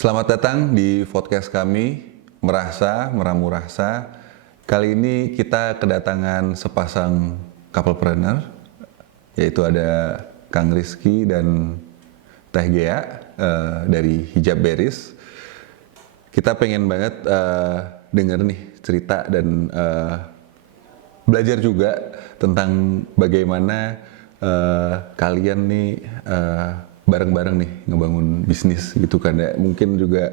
Selamat datang di podcast kami, Merasa, Meramu Rasa. Kali ini kita kedatangan sepasang couplepreneur, yaitu ada Kang Rizky dan Teh Gea dari Hijab Beris. Kita pengen banget denger nih cerita dan belajar juga tentang bagaimana kalian nih bareng-bareng nih ngebangun bisnis gitu kan ya, mungkin juga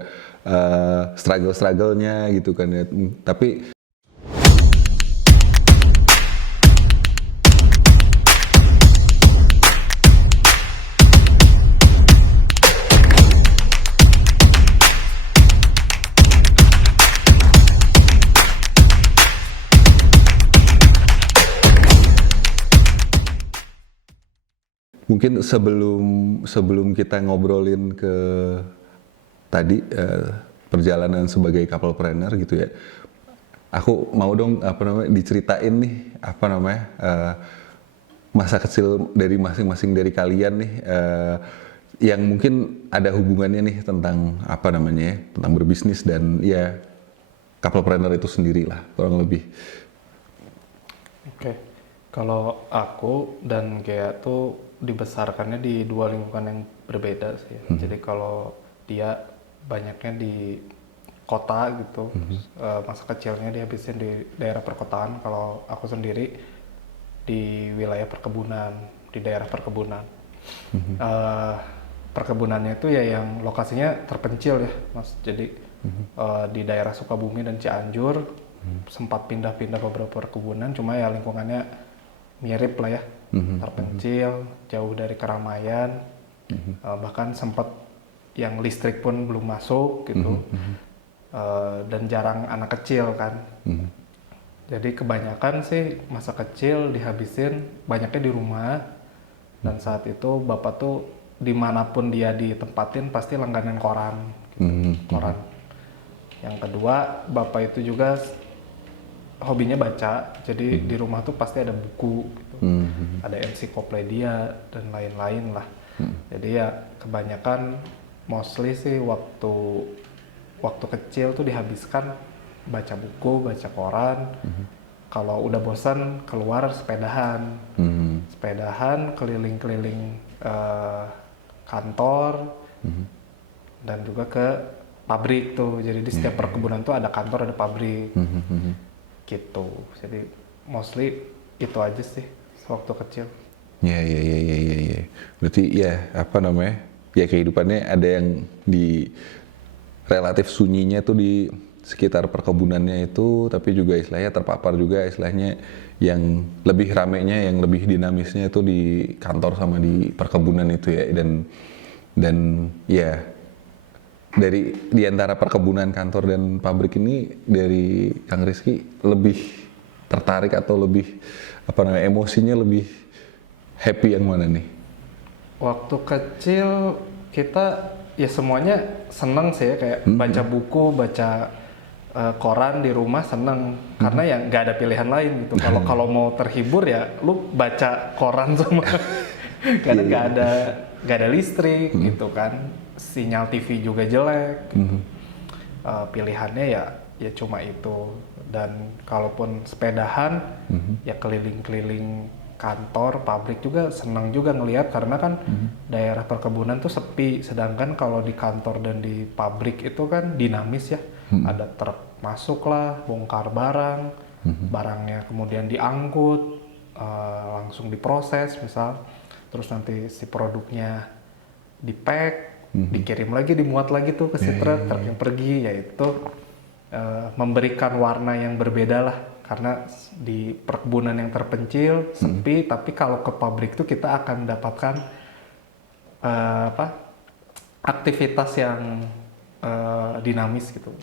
struggle-strugglenya gitu kan ya, tapi mungkin sebelum kita ngobrolin ke tadi perjalanan sebagai couplepreneur gitu ya, aku mau dong diceritain nih masa kecil dari masing-masing dari kalian nih, yang mungkin ada hubungannya nih tentang tentang berbisnis dan ya couplepreneur itu sendiri lah kurang lebih. Oke, kalau aku dan Gea tuh dibesarkannya di dua lingkungan yang berbeda sih. Jadi kalau dia banyaknya di kota gitu, masa kecilnya dihabisin di daerah perkotaan. Kalau aku sendiri di wilayah perkebunan, di daerah perkebunan. Perkebunannya itu ya yang lokasinya terpencil ya, Mas. Jadi di daerah Sukabumi dan Cianjur sempat pindah-pindah beberapa perkebunan, cuma ya lingkungannya mirip lah ya, terpencil, jauh dari keramaian, bahkan sempat yang listrik pun belum masuk gitu, dan jarang anak kecil kan. Jadi kebanyakan sih masa kecil dihabisin banyaknya di rumah, dan saat itu bapak tuh dimanapun dia ditempatin pasti langganan koran, gitu. Koran. Yang kedua, bapak itu juga hobinya baca, jadi di rumah tuh pasti ada buku, gitu. Ada ensiklopedia dan lain-lain lah. Jadi ya kebanyakan mostly sih waktu kecil tuh dihabiskan baca buku, baca koran. Kalau udah bosan keluar sepedahan, keliling-keliling kantor, dan juga ke pabrik tuh. Jadi di setiap perkebunan tuh ada kantor, ada pabrik. Gitu. Jadi mostly itu aja sih waktu kecil. Ya. Berarti ya ya kehidupannya ada yang di relatif sunyinya tuh di sekitar perkebunannya itu, tapi juga istilahnya terpapar juga istilahnya yang lebih ramenya, yang lebih dinamisnya itu di kantor sama di perkebunan itu ya. Dan ya di antara perkebunan, kantor dan pabrik ini, dari Kang Rizky lebih tertarik atau lebih emosinya lebih happy yang mana nih? Waktu kecil kita ya semuanya seneng sih ya, kayak baca buku, baca koran di rumah seneng, karena ya nggak ada pilihan lain gitu. Kalau mau terhibur ya lu baca koran semua, karena nggak ada listrik gitu kan, sinyal TV juga jelek. Pilihannya ya cuma itu. Dan kalaupun sepedahan ya keliling-keliling kantor, pabrik juga senang juga ngelihat, karena kan daerah perkebunan tuh sepi, sedangkan kalau di kantor dan di pabrik itu kan dinamis ya. Ada truk masuk lah, bongkar barang, barangnya kemudian diangkut, langsung diproses misal, terus nanti si produknya di-pack, dikirim lagi, dimuat lagi tuh ke si truk yang pergi, yaitu memberikan warna yang berbeda lah. Karena di perkebunan yang terpencil, sepi, tapi kalau ke pabrik tuh kita akan mendapatkan aktivitas yang dinamis gitu,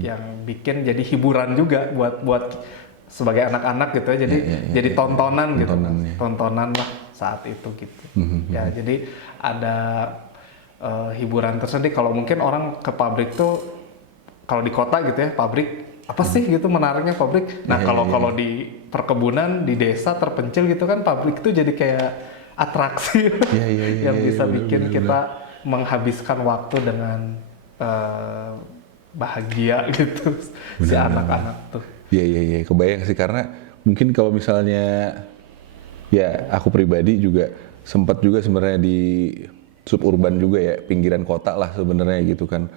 yang bikin jadi hiburan juga buat sebagai anak-anak gitu ya. Jadi tontonan gitu, tontonan lah saat itu gitu. Ya jadi ada hiburan tersendiri. Kalau mungkin orang ke pabrik tuh, kalau di kota gitu ya, pabrik apa sih gitu menariknya pabrik. Nah kalau di perkebunan, di desa terpencil gitu kan, pabrik itu jadi kayak atraksi yang bisa bikin kita menghabiskan waktu dengan bahagia gitu si anak-anak tuh. Iya, kebayang sih, karena mungkin kalau misalnya ya aku pribadi juga sempat juga sebenarnya di suburban juga ya, pinggiran kota lah sebenarnya gitu kan.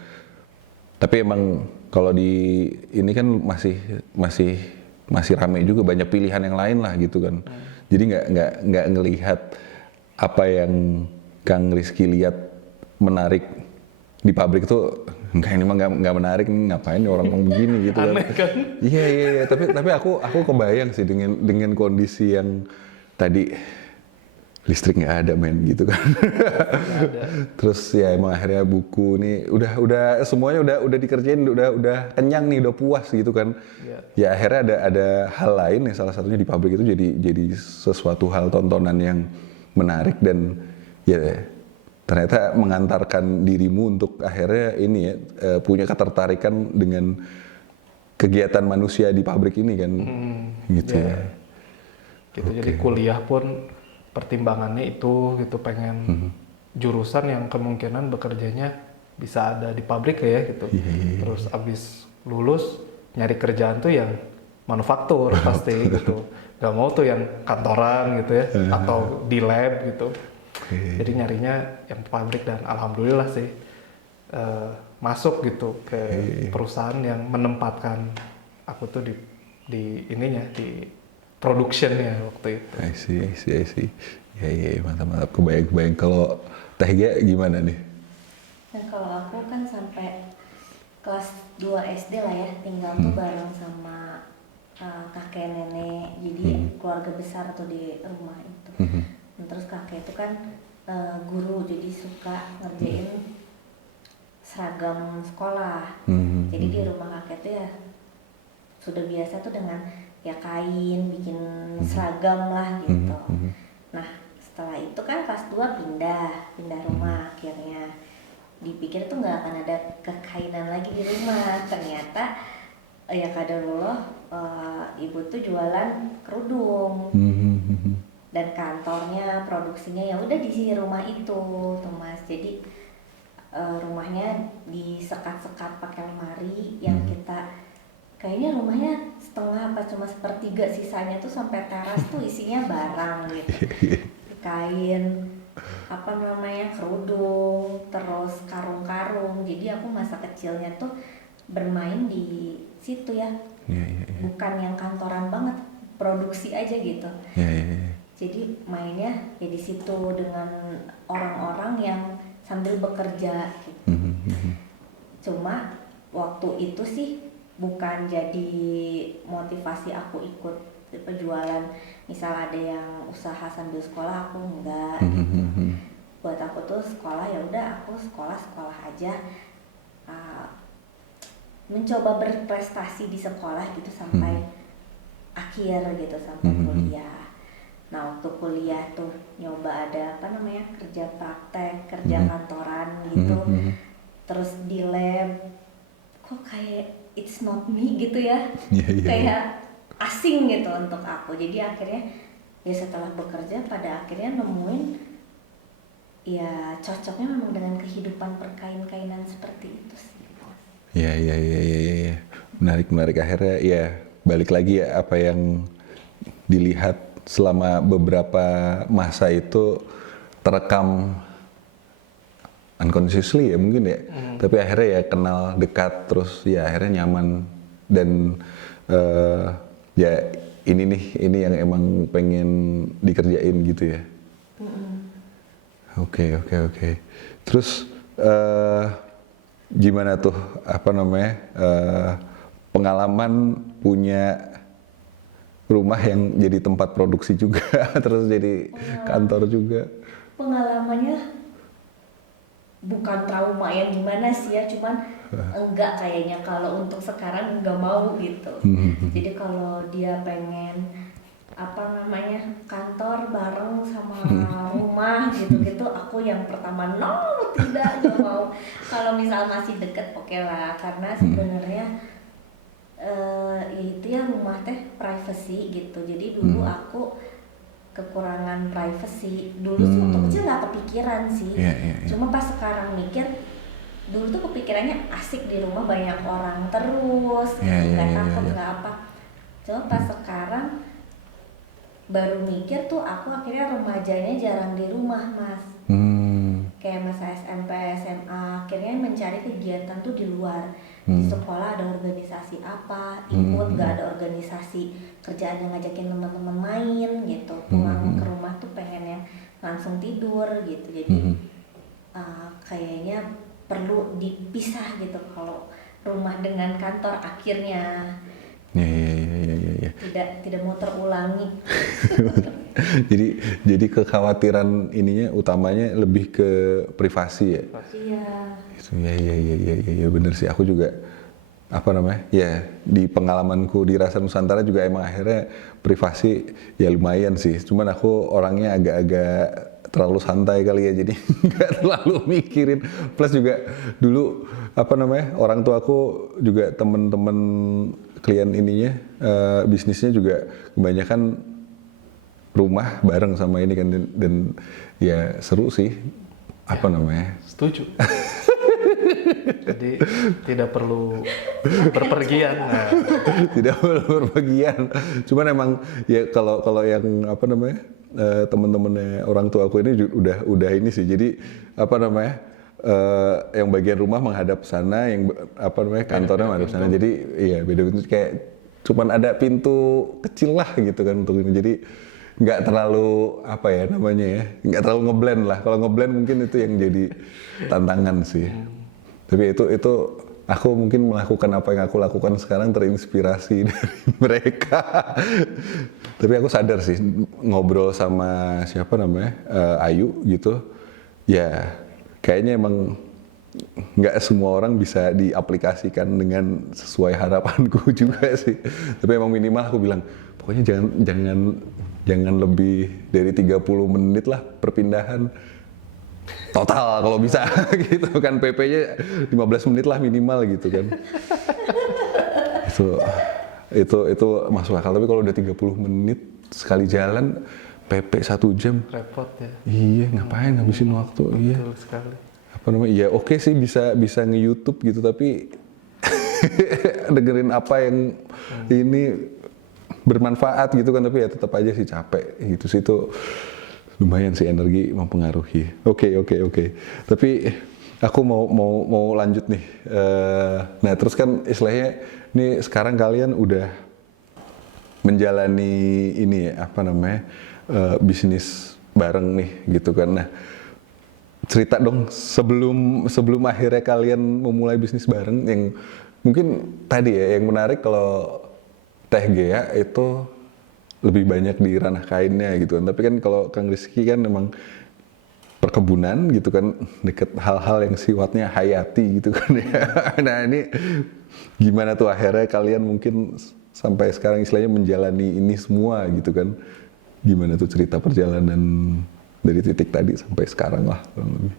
Tapi emang kalau di ini kan masih ramai juga, banyak pilihan yang lain lah gitu kan. Jadi nggak ngelihat apa yang Kang Rizky lihat menarik di pabrik tuh. Enggak, ini mah nggak menarik, ngapain orang begini gitu kan. Aneh kan? Iya, tapi aku kebayang sih dengan kondisi yang tadi listrik nggak ada men gitu kan. Terus ya emang akhirnya buku nih udah semuanya udah dikerjain, udah kenyang nih, udah puas gitu kan. Ya akhirnya ada hal lain yang salah satunya di pabrik itu jadi sesuatu hal tontonan yang menarik, dan ya ternyata mengantarkan dirimu untuk akhirnya ini ya punya ketertarikan dengan kegiatan manusia di pabrik ini kan. Gitu ya. Gitu. Jadi kuliah pun pertimbangannya itu gitu, pengen jurusan yang kemungkinan bekerjanya bisa ada di pabrik ya gitu. Terus abis lulus nyari kerjaan tuh yang manufaktur pasti gitu. Gak mau tuh yang kantoran gitu ya, atau di lab gitu. Jadi nyarinya yang pabrik, dan alhamdulillah sih masuk gitu ke perusahaan yang menempatkan aku tuh di ininya, di productionnya waktu itu. I see. Ya, mantap. Kebayang. Kalau Teh Gia gimana nih? Nah kalau aku kan sampai kelas 2 SD lah ya, tinggal tuh bareng sama kakek nenek, jadi keluarga besar tuh di rumah itu. Dan terus kakek itu kan guru, jadi suka ngerjain seragam sekolah. Jadi di rumah kakek tuh ya sudah biasa tuh dengan ya kain, bikin seragam lah gitu. Nah setelah itu kan kelas 2 pindah rumah akhirnya. Dipikir tuh nggak akan ada kekainan lagi di rumah, ternyata ya kadarullah ibu tuh jualan kerudung. Dan kantornya, produksinya ya udah di rumah itu tuh Mas. Jadi rumahnya disekat-sekat pakai lemari yang kita kayaknya rumahnya setengah apa cuma sepertiga, sisanya tuh sampai teras tuh isinya barang gitu. Kain, apa namanya, kerudung, terus karung-karung. Jadi aku masa kecilnya tuh bermain di situ ya. Bukan yang kantoran banget, produksi aja gitu. Jadi mainnya ya di situ dengan orang-orang yang sambil bekerja gitu. Cuma waktu itu sih bukan jadi motivasi aku ikut jualan. Misal ada yang usaha sambil sekolah, aku enggak gitu. Buat aku tuh sekolah ya udah, aku sekolah aja. Mencoba berprestasi di sekolah gitu sampai akhir gitu, sampai kuliah. Nah waktu kuliah tuh nyoba ada apa namanya, kerja praktek, kerja kantoran gitu. Terus di lab kok kayak it's not me gitu ya. Kayak asing gitu untuk aku. Jadi akhirnya ya setelah bekerja pada akhirnya nemuin ya cocoknya memang dengan kehidupan perkain-kainan seperti itu sih. Iya. Menarik. Akhirnya ya balik lagi ya, apa yang dilihat selama beberapa masa itu terekam unconsciously ya mungkin ya. Tapi akhirnya ya kenal dekat, terus ya akhirnya nyaman, dan ya ini yang emang pengen dikerjain gitu ya. Oke. Terus gimana tuh apa namanya pengalaman punya rumah yang jadi tempat produksi juga, terus jadi kantor juga? Pengalamannya bukan trauma yang gimana sih ya, cuman enggak kayaknya kalau untuk sekarang enggak mau gitu. Jadi kalau dia pengen apa namanya kantor bareng sama rumah gitu-gitu, aku yang pertama tidak mau. Kalau misal masih deket oke lah, karena sebenarnya itu ya rumah teh privacy gitu. Jadi dulu aku kekurangan privacy. Dulu sih waktu kecil nggak kepikiran sih. Cuma pas sekarang mikir dulu tuh kepikirannya asik di rumah banyak orang terus, Iya, nggak iya, takut iya. nggak apa. Cuma pas sekarang baru mikir tuh aku akhirnya remajanya jarang di rumah mas. Kayak masa SMP, SMA, akhirnya mencari kegiatan tuh di luar. Di sekolah ada organisasi apa, ikut nggak ada organisasi, kerjaan yang ngajakin teman-teman main gitu. Pulang ke rumah tuh pengen yang langsung tidur gitu. Jadi kayaknya perlu dipisah gitu kalau rumah dengan kantor akhirnya. Iya. Tidak mau terulangi. jadi kekhawatiran ininya utamanya lebih ke privasi ya. Iya. Iya bener sih, aku juga ya di pengalamanku di Rasa Nusantara juga emang akhirnya privasi ya lumayan sih, cuman aku orangnya agak-agak terlalu santai kali ya, jadi nggak terlalu mikirin. Plus juga dulu orang tua aku juga temen-temen klien ininya bisnisnya juga kebanyakan rumah bareng sama ini kan, dan ya seru sih Setuju. Jadi tidak perlu berpergian. Nah, tidak berbagian. Cuman emang ya kalau yang teman-temannya orang tua aku ini udah ini sih. Jadi yang bagian rumah menghadap sana, yang kantornya menghadap sana. Jadi iya beda pintu, kayak cuman ada pintu kecil lah gitu kan untuk ini. Jadi nggak terlalu nggak terlalu ngeblend lah. Kalau ngeblend mungkin itu yang jadi tantangan sih. Tapi itu aku mungkin melakukan apa yang aku lakukan sekarang terinspirasi dari mereka. Tapi aku sadar sih, ngobrol sama Ayu gitu, ya kayaknya emang nggak semua orang bisa diaplikasikan dengan sesuai harapanku juga sih. Tapi emang minimal aku bilang, pokoknya jangan lebih dari 30 menit lah perpindahan. Total kalau bisa gitu kan, PP-nya 15 menit lah minimal gitu kan. Itu masuk akal, tapi kalau udah 30 menit sekali jalan PP 1 jam. repot ya. Iya, ngapain ngabisin waktu? Iya. Betul sekali. Ya oke sih bisa nge-YouTube gitu, tapi dengerin apa yang ini bermanfaat gitu kan, tapi ya tetap aja sih capek gitu sih, itu lumayan sih energi mempengaruhi. Oke. Tapi aku mau lanjut nih. Nah terus kan istilahnya nih sekarang kalian udah menjalani ini bisnis bareng nih gitu kan. Nah cerita dong sebelum akhirnya kalian memulai bisnis bareng, yang mungkin tadi ya yang menarik kalau Teh Gea itu lebih banyak di ranah kainnya gitu kan. Tapi kan kalau Kang Rizky kan memang perkebunan gitu kan, deket hal-hal yang sifatnya hayati gitu kan ya. Nah ini gimana tuh akhirnya kalian mungkin sampai sekarang istilahnya menjalani ini semua gitu kan. Gimana tuh cerita perjalanan dari titik tadi sampai sekarang lah kurang lebih.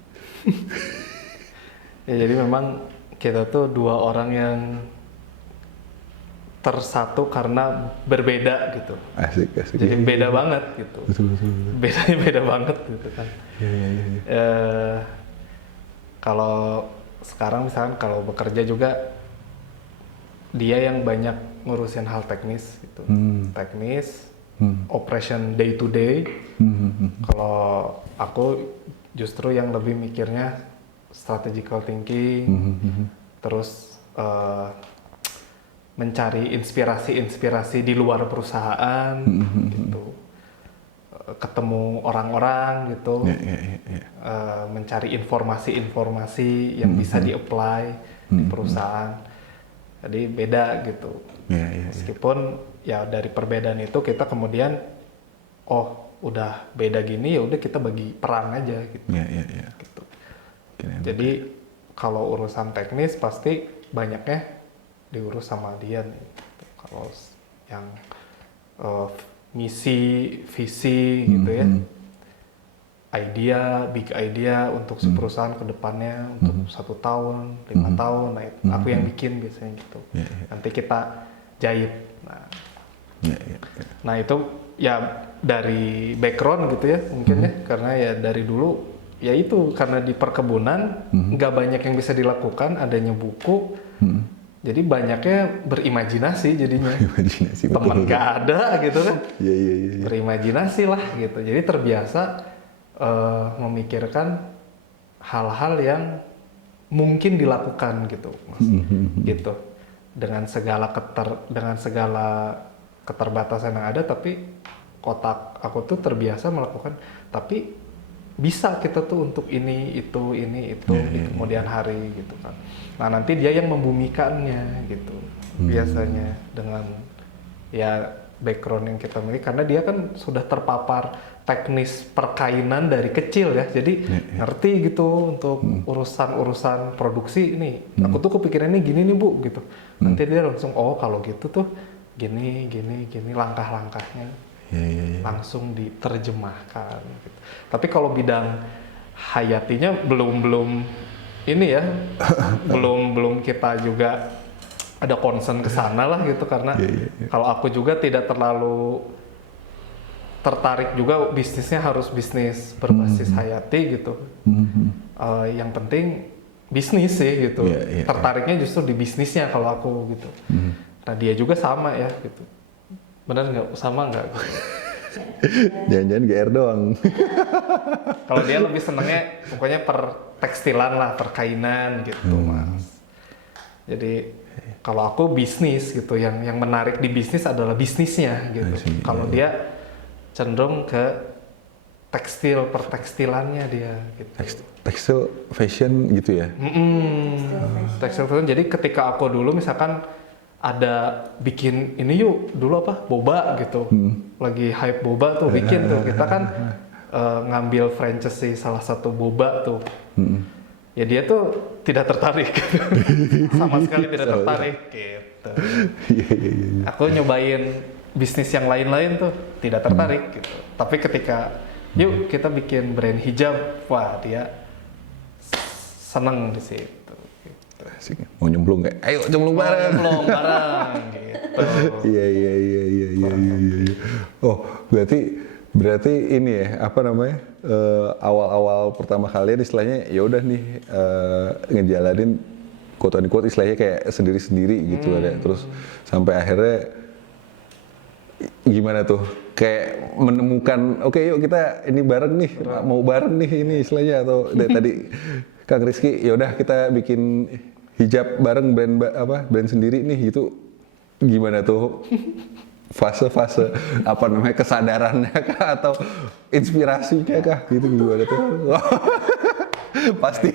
Ya jadi memang kita tuh dua orang yang tersatu karena berbeda gitu. Asik. Jadi beda banget gitu. Betul. Bedanya beda banget gitu kan. Iya. Kalau sekarang misalkan kalau bekerja juga dia yang banyak ngurusin hal teknis gitu. Teknis, operation day to day. Kalau aku justru yang lebih mikirnya strategical thinking, terus mencari inspirasi di luar perusahaan gitu, ketemu orang-orang gitu, mencari informasi yang bisa di-apply di perusahaan. Jadi beda gitu. Meskipun ya dari perbedaan itu kita kemudian udah beda gini, ya udah kita bagi peran aja gitu. Gitu. Jadi kalau urusan teknis pasti banyaknya diurus sama dia nih. Kalau yang misi, visi gitu ya, big idea untuk perusahaan ke depannya untuk 1 tahun, 5 tahun, nah itu aku yang bikin biasanya gitu. Nanti kita jahit. Nah itu ya dari background gitu ya mungkin ya, karena ya dari dulu ya itu karena di perkebunan nggak banyak yang bisa dilakukan, adanya buku, jadi banyaknya berimajinasi jadinya. Imajinasi, betul. Teman nggak ada gitu kan, Iya. berimajinasi lah gitu. Jadi terbiasa memikirkan hal-hal yang mungkin dilakukan gitu, Mas. Gitu. Dengan segala keterbatasan yang ada, tapi otak aku tuh terbiasa melakukan, tapi bisa kita tuh untuk ini itu di kemudian hari gitu kan. Nah nanti dia yang membumikannya gitu biasanya dengan ya background yang kita miliki, karena dia kan sudah terpapar teknis perkainan dari kecil ya, jadi ngerti gitu untuk urusan produksi ini. Aku tuh kepikirannya gini nih Bu gitu. Nanti dia langsung oh kalau gitu tuh gini langkah-langkahnya. Iya. Langsung diterjemahkan gitu. Tapi kalau bidang hayatinya belum ini ya, belum kita juga ada concern ke sana lah gitu, karena kalau aku juga tidak terlalu tertarik juga bisnisnya harus bisnis berbasis hayati gitu. Yang penting bisnis sih gitu. Tertariknya justru di bisnisnya kalau aku gitu. Nah dia juga sama ya gitu. Benar nggak? Sama nggak? Jangan-jangan GR doang. Kalau dia lebih senangnya pokoknya per tekstilan lah, perkainan gitu Mas. Jadi kalau aku bisnis gitu, yang menarik di bisnis adalah bisnisnya gitu. Kalau dia cenderung ke tekstil, pertekstilannya dia gitu. Tekstil fashion gitu ya? Tekstil fashion. Jadi ketika aku dulu misalkan ada bikin ini yuk, dulu apa, boba gitu. Lagi hype boba tuh, bikin tuh. Kita kan ngambil franchise salah satu boba tuh. Ya dia tuh tidak tertarik. Sama sekali tidak tertarik gitu. Aku nyobain bisnis yang lain-lain tuh, tidak tertarik gitu. Tapi ketika yuk kita bikin brand hijab, wah dia seneng di situ. Asik. Mau nyemplung nggak? Ayo nyemplung bareng. Nyemplung bareng gitu. Iya. Oh, berarti ini ya, apa namanya? Awal-awal pertama kalian istilahnya ya udah nih ngejalanin quote unquote istilahnya kayak sendiri-sendiri gitu ada. Terus sampai akhirnya gimana tuh? Kayak menemukan oke, yuk kita ini bareng nih, mau bareng nih ini istilahnya, atau tadi Kang Rizky ya udah kita bikin hijab bareng brand sendiri nih gitu. Gimana tuh fase-fase apa namanya kesadarannya kah atau inspirasinya kah gitu, gimana tuh? Pasti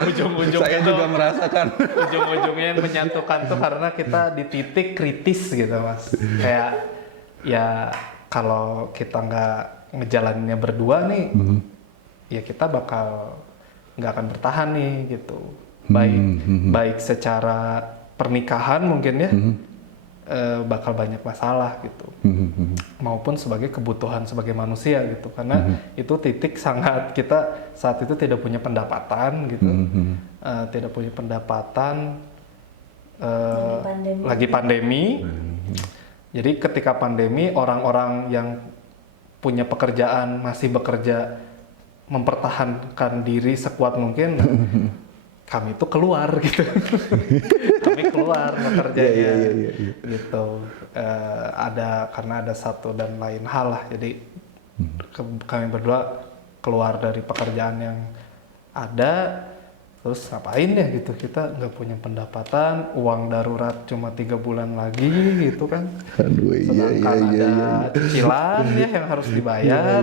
Ujung-ujungnya saya juga merasakan ujung-ujungnya yang menyatukan tuh karena kita di titik kritis gitu Mas. Kayak ya kalau kita nggak ngejalaninnya berdua nih, ya kita bakal nggak akan bertahan nih gitu. Baik secara pernikahan mungkin ya, bakal banyak masalah gitu, maupun sebagai kebutuhan sebagai manusia gitu, karena itu titik sangat kita saat itu tidak punya pendapatan gitu, tidak punya pendapatan, lagi pandemi. Jadi ketika pandemi orang-orang yang punya pekerjaan masih bekerja mempertahankan diri sekuat mungkin. Kami itu keluar gitu, kami keluar bekerjanya gitu. Karena ada satu dan lain hal lah, jadi kami berdua keluar dari pekerjaan yang ada, terus ngapain ya gitu, kita nggak punya pendapatan, uang darurat cuma 3 bulan lagi gitu kan. Sedangkan ada cicilan ya yang harus dibayar.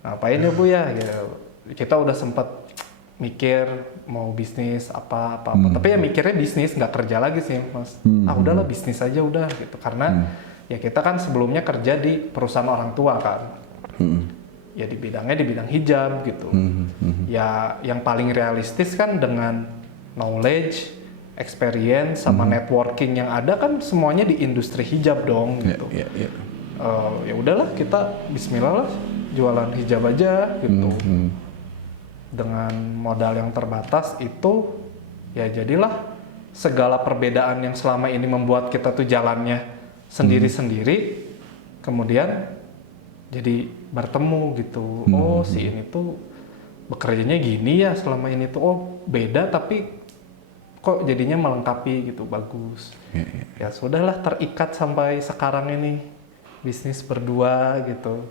Ngapain ya Bu ya gitu. Kita udah sempat mikir mau bisnis apa, tapi ya mikirnya bisnis, nggak kerja lagi sih Mas. Udahlah bisnis aja udah gitu, karena ya kita kan sebelumnya kerja di perusahaan orang tua kan, ya di bidang hijab gitu. Ya yang paling realistis kan dengan knowledge, experience sama networking yang ada kan semuanya di industri hijab dong gitu. Ya udahlah kita Bismillah lah jualan hijab aja gitu. Dengan modal yang terbatas itu ya jadilah segala perbedaan yang selama ini membuat kita tuh jalannya sendiri-sendiri, kemudian jadi bertemu gitu. Oh si ini tuh bekerjanya gini ya selama ini tuh, oh beda tapi kok jadinya melengkapi gitu, bagus. Ya sudahlah, terikat sampai sekarang ini bisnis berdua gitu.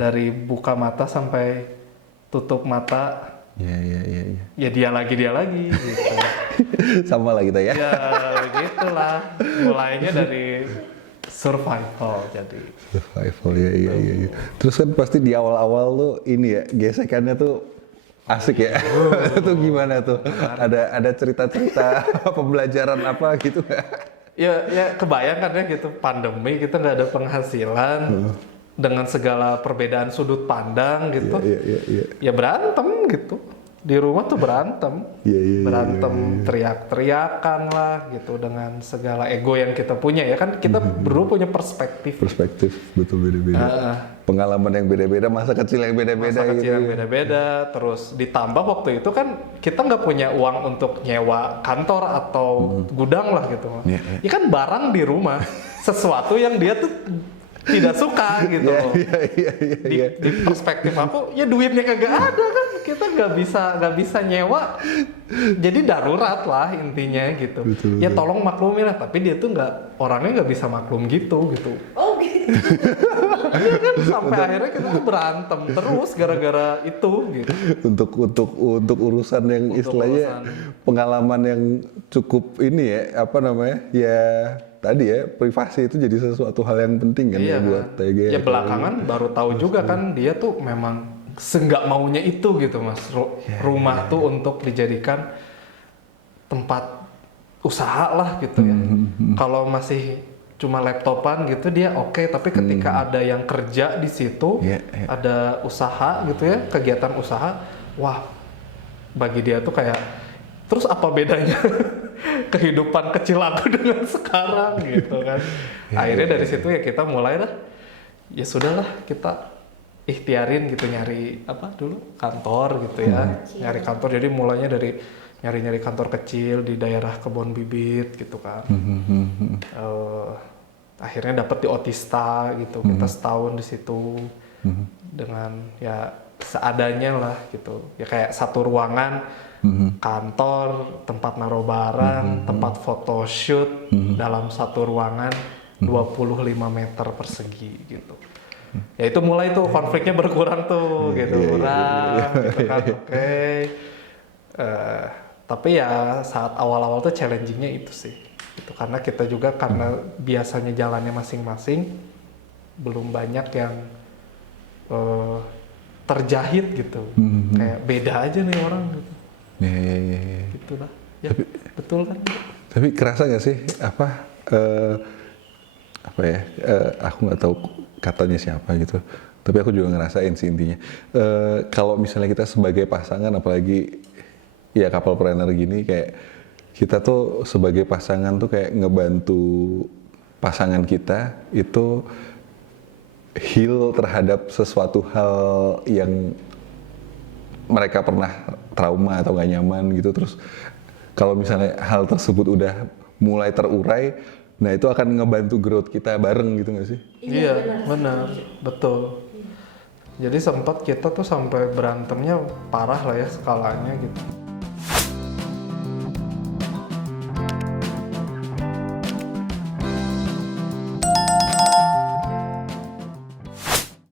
Dari buka mata sampai tutup mata. Ya dia lagi gitu. Sama lah kita ya. Ya begitulah. Mulainya dari survival jadi. Survival ya. Terus kan pasti di awal-awal tuh ini ya, gesekannya tuh asik ya. Itu gimana tuh? Ada cerita-cerita pembelajaran apa gitu nggak? Ya kebayang kan ya gitu, pandemi kita nggak ada penghasilan. Dengan segala perbedaan sudut pandang gitu. Ya berantem gitu. Di rumah tuh berantem. Berantem teriak-teriakan lah gitu, dengan segala ego yang kita punya ya kan, kita berdua punya perspektif. Betul, beda-beda. Pengalaman yang beda-beda, masa kecil yang beda-beda Masa gitu. kecil yang beda-beda, terus ditambah waktu itu kan kita nggak punya uang untuk nyewa kantor atau gudang lah gitu. Ya kan barang di rumah, sesuatu yang dia tuh tidak suka gitu loh. Di perspektif aku, ya duitnya kagak ada kan, kita nggak bisa nyewa, jadi darurat lah intinya gitu. Betul. Tolong maklumi lah, tapi dia tuh orangnya nggak bisa maklum gitu. Oh gitu. Iya kan, sampai akhirnya kita tuh berantem terus gara-gara itu gitu. Untuk urusan yang istilahnya pengalaman yang cukup ini ya, apa namanya ya, tadi ya, privasi itu jadi sesuatu hal yang penting kan ya buat TG. Ya belakangan baru tahu juga kan, dia tuh memang senggak maunya itu gitu mas, rumah tuh untuk dijadikan tempat usaha lah gitu ya. Kalau masih cuma laptopan gitu dia oke, tapi ketika ada yang kerja di situ, ada usaha gitu ya, kegiatan usaha, wah bagi dia tuh kayak, terus apa bedanya kehidupan kecil aku dengan sekarang gitu kan. Akhirnya dari situ ya kita mulai lah, ya sudahlah kita ikhtiarin gitu, nyari apa dulu, kantor gitu ya. Nyari kantor, jadi mulainya dari nyari kantor kecil di daerah Kebon Bibit gitu kan. Akhirnya dapet di Otista gitu, kita setahun di situ dengan ya seadanya lah gitu. Ya kayak satu ruangan, kantor, tempat naruh barang, tempat photoshoot dalam satu ruangan 25 meter persegi gitu. Ya itu mulai tuh konfliknya berkurang tuh gitu, kurang gitu kan. Tapi ya saat awal-awal tuh challengingnya itu sih gitu, karena kita juga karena biasanya jalannya masing-masing, belum banyak yang terjahit gitu. Kayak beda aja nih orang gitu. Gitu lah. Ya, betul kan? Tapi kerasa nggak sih aku nggak tahu katanya siapa gitu. Tapi aku juga ngerasain sih intinya. Kalau misalnya kita sebagai pasangan, apalagi ya couple planner gini, kayak kita tuh sebagai pasangan tuh kayak ngebantu pasangan kita itu heal terhadap sesuatu hal yang mereka pernah trauma atau gak nyaman gitu. Terus kalau misalnya hal tersebut udah mulai terurai, nah itu akan ngebantu growth kita bareng gitu gak sih? Iya benar, betul. Jadi sempat kita tuh sampai berantemnya parah lah ya skalanya gitu.